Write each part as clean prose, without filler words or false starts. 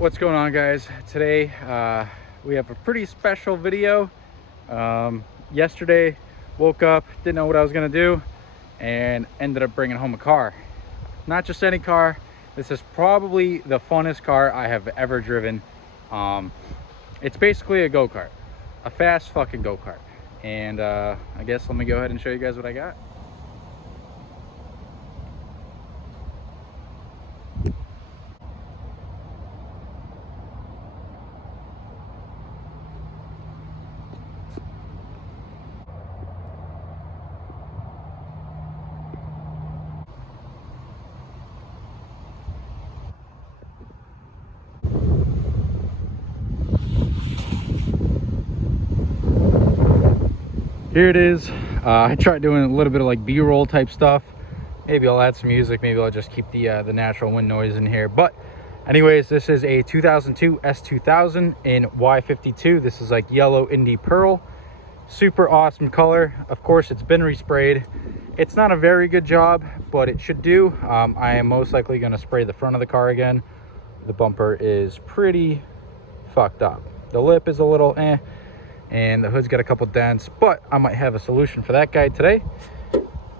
What's going on, guys? Today we have a pretty special video. Yesterday woke up, didn't know what I was gonna do, and ended up bringing home a car. Not just any car. This is probably the funnest car I have ever driven. It's basically a go-kart, a fast fucking go-kart. And I guess let me go ahead and show you guys what I got. Here it is. I tried doing a little bit of like B-roll type stuff. Maybe I'll add some music. Maybe I'll just keep the natural wind noise in here. But anyways, this is a 2002 S2000 in Y52. This is like yellow Indy Pearl. Super awesome color. Of course, it's been resprayed. It's not a very good job, but it should do. I am most likely going to spray the front of the car again. The bumper is pretty fucked up. The lip is a little and the hood's got a couple dents, but I might have a solution for that guy today.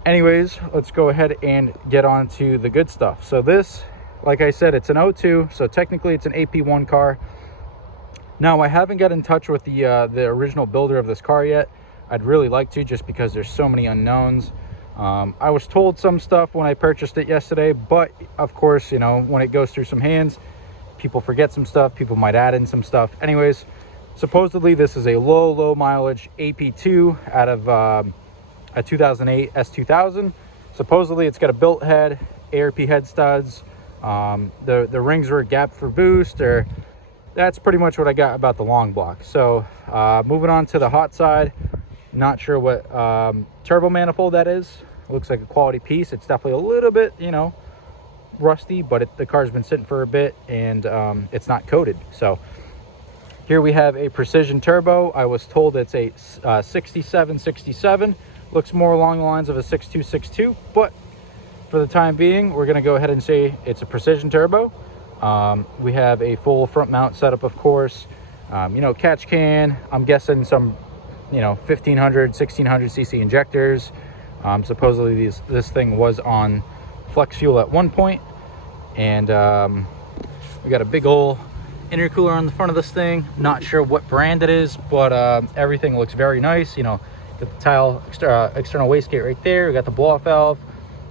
Anyways, let's go ahead and get on to the good stuff. So this, like I said, it's an 02, so technically it's an AP1 car. Now, I haven't got in touch with the original builder of this car yet. I'd really like to, just because there's so many unknowns. I was told some stuff when I purchased it yesterday, but of course, you know, when it goes through some hands, people forget some stuff, people might add in some stuff. Anyways, supposedly this is a low mileage AP2 out of a 2008 S2000. Supposedly it's got a built head, ARP head studs. The rings were gapped for boost, or that's pretty much what I got about the long block. So moving on to the hot side, not sure what turbo manifold that is. It looks like a quality piece. It's definitely a little bit, you know, rusty, but the car's been sitting for a bit, and it's not coated. So here we have a precision turbo. I was told it's a 6767. Looks more along the lines of a 6262, but for the time being, we're gonna go ahead and say it's a precision turbo. We have a full front mount setup, of course. You know, catch can, I'm guessing some, you know, 1500, 1600 cc injectors. Supposedly this thing was on flex fuel at one point. And we got a big old intercooler on the front of this thing. Not sure what brand it is, but everything looks very nice. You know, got the tile external wastegate right there. We got the blow-off valve.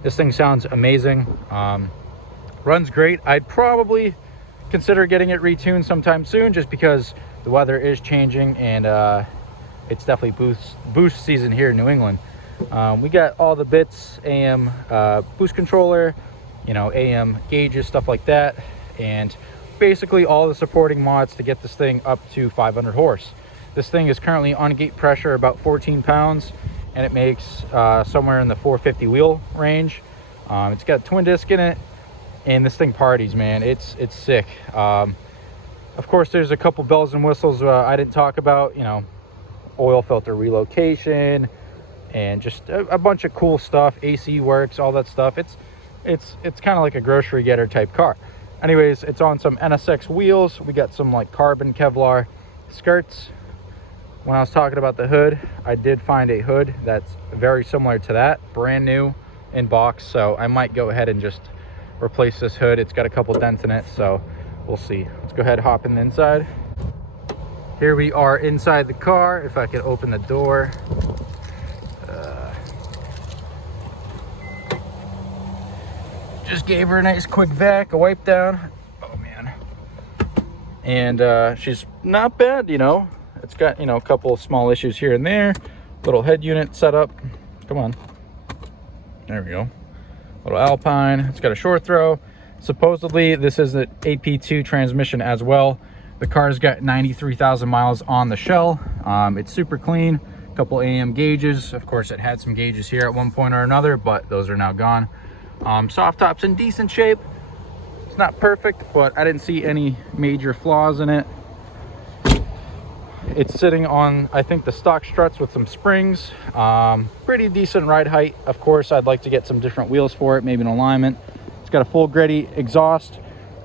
This thing sounds amazing. Runs great. I'd probably consider getting it retuned sometime soon, just because the weather is changing, and it's definitely boost season here in New England. We got all the bits, AM boost controller, you know, AM gauges, stuff like that, and basically all the supporting mods to get this thing up to 500 horse. This thing is currently on gate pressure about 14 pounds, and it makes somewhere in the 450 wheel range. It's got a twin disc in it, and this thing parties, man. It's sick. Of course, there's a couple bells and whistles I didn't talk about, you know, oil filter relocation, and just a bunch of cool stuff. AC works, all that stuff. It's kind of like a grocery getter type car. Anyways, it's on some NSX wheels. We got some like carbon Kevlar skirts. When I was talking about the hood, I did find a hood that's very similar to that, brand new in box. So I might go ahead and just replace this hood. It's got a couple dents in it, so we'll see. Let's go ahead and hop in the inside. Here we are inside the car. If I could open the door. Just gave her a nice quick vac, a wipe down. Oh man. And she's not bad, you know. It's got, you know, a couple of small issues here and there. Little head unit setup. Come on. There we go. Little Alpine. It's got a short throw. Supposedly this is an AP2 transmission as well. The car's got 93,000 miles on the shell. It's super clean. A couple AM gauges. Of course, it had some gauges here at one point or another, but those are now gone. Soft top's in decent shape. It's not perfect, but I didn't see any major flaws in it. It's sitting on, I think, the stock struts with some springs. Pretty decent ride height. Of course, I'd like to get some different wheels for it, maybe an alignment. It's got a full Greddy exhaust,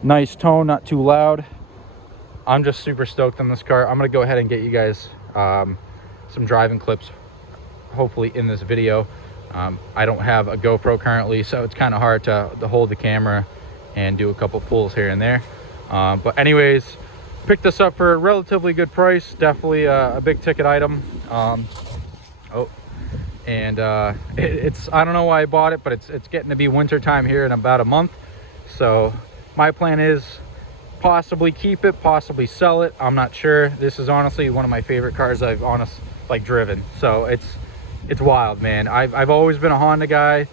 nice tone, not too loud. I'm just super stoked on this car. I'm gonna go ahead and get you guys some driving clips, hopefully in this video. I don't have a GoPro currently, so it's kind of hard to hold the camera and do a couple pulls here and there. But anyways, picked this up for a relatively good price. Definitely a big ticket item. It's I don't know why I bought it, but it's getting to be winter time here in about a month. So my plan is possibly keep it, possibly sell it. I'm not sure. This is honestly one of my favorite cars I've driven. So it's wild, man. I've always been a Honda guy.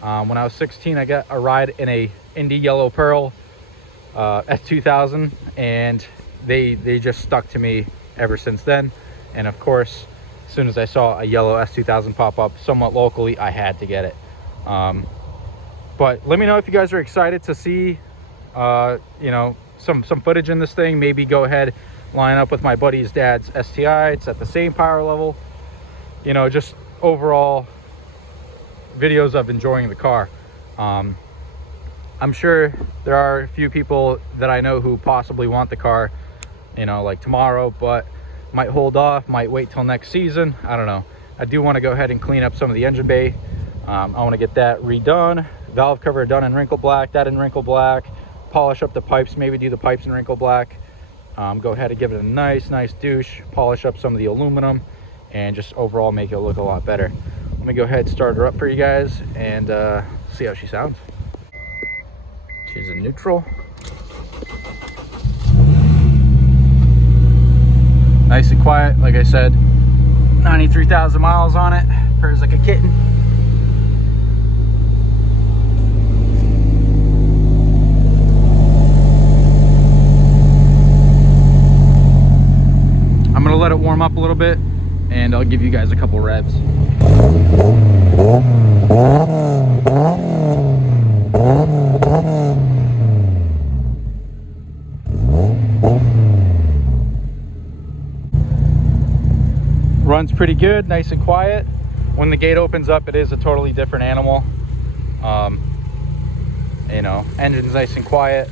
When I was 16, I got a ride in a Indy Yellow Pearl S2000, and they just stuck to me ever since then. And of course, as soon as I saw a yellow S2000 pop up somewhat locally, I had to get it. But let me know if you guys are excited to see you know, some footage in this thing. Maybe go ahead, line up with my buddy's dad's STI. It's at the same power level. You know, just overall videos of enjoying the car. I'm sure there are a few people that I know who possibly want the car, you know, like tomorrow, but might hold off, might wait till next season. I don't know. I do want to go ahead and clean up some of the engine bay. I want to get that redone, valve cover done in wrinkle black, that in wrinkle black, polish up the pipes, maybe do the pipes in wrinkle black. Go ahead and give it a nice douche, polish up some of the aluminum, and just overall make it look a lot better. Let me go ahead and start her up for you guys and see how she sounds. She's in neutral. Nice and quiet, like I said, 93,000 miles on it. Purrs like a kitten. I'm gonna let it warm up a little bit and I'll give you guys a couple revs. Runs pretty good, nice and quiet. When the gate opens up, it is a totally different animal. You know, engine's nice and quiet.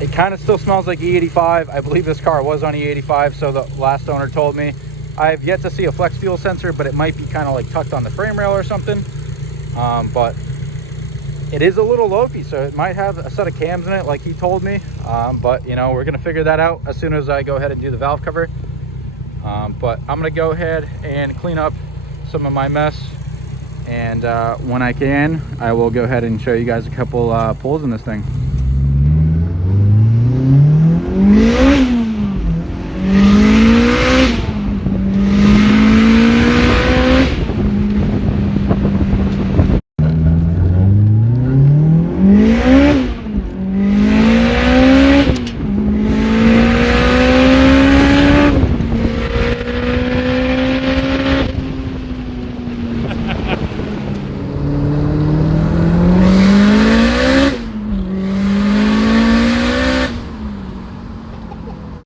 It kind of still smells like E85. I believe this car was on E85, so the last owner told me. I've yet to see a flex fuel sensor, but it might be kind of like tucked on the frame rail or something. But it is a little low-key, so it might have a set of cams in it like he told me. But you know, we're gonna figure that out as soon as I go ahead and do the valve cover. But I'm gonna go ahead and clean up some of my mess, and when I can, I will go ahead and show you guys a couple pulls in this thing.